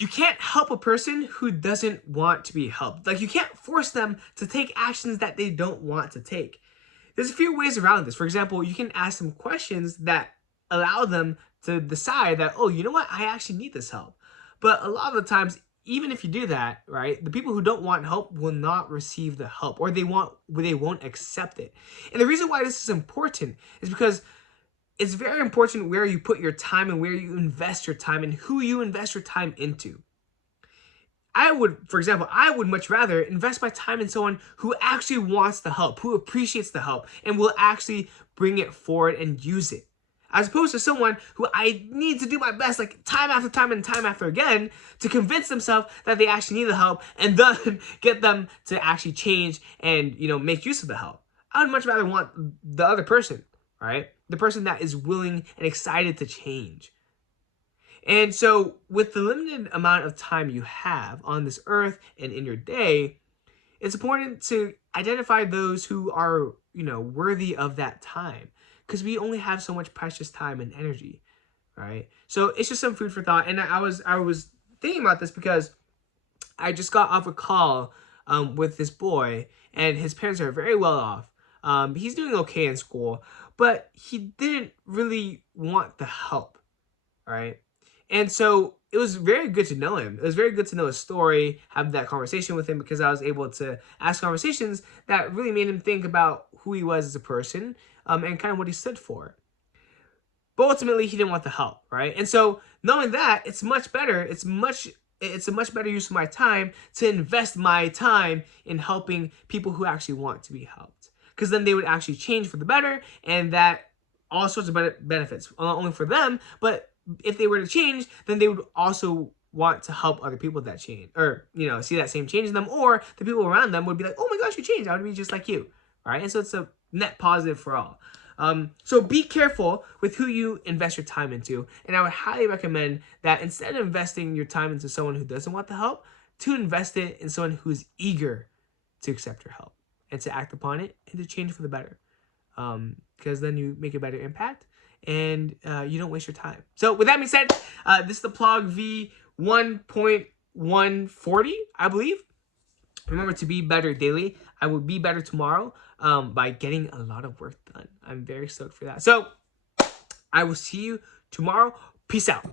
you can't help a person who doesn't want to be helped. Like, you can't force them to take actions that they don't want to take. There's a few ways around this. For example, you can ask them questions that allow them to decide that, oh, you know what, I actually need this help. But a lot of the times, even if you do that, right, the people who don't want help will not receive the help, or they won't accept it. And the reason why this is important is because it's very important where you put your time and where you invest your time and who you invest your time into. For example, I would much rather invest my time in someone who actually wants the help, who appreciates the help, and will actually bring it forward and use it. As opposed to someone who I need to do my best, like time after time and time after again, to convince themselves that they actually need the help and then get them to actually change and, make use of the help. I would much rather want the other person, right? The person that is willing and excited to change. And so with the limited amount of time you have on this earth and in your day, it's important to identify those who are, worthy of that time. Because we only have so much precious time and energy, right? So it's just some food for thought. And I was thinking about this because I just got off a call with this boy, and his parents are very well off. He's doing okay in school, but he didn't really want the help, right? And so it was very good to know him. It was very good to know his story, have that conversation with him, because I was able to ask conversations that really made him think about who he was as a person, and kind of what he stood for. But ultimately, he didn't want the help, right? And so knowing that, it's much better. It's a much better use of my time to invest my time in helping people who actually want to be helped. Because then they would actually change for the better, and that all sorts of benefits, not only for them, but if they were to change, then they would also want to help other people that change, or, see that same change in them, or the people around them would be like, oh my gosh, you changed. I would be just like you, right? And so it's a net positive for all. So be careful with who you invest your time into. And I would highly recommend that instead of investing your time into someone who doesn't want the help, to invest it in someone who's eager to accept your help and to act upon it and to change for the better. Because then you make a better impact, and you don't waste your time. So with that being said, this is the PLOG V 1.140, I believe. Remember to be better daily. I will be better tomorrow by getting a lot of work done. I'm very stoked for that. So I will see you tomorrow. Peace out.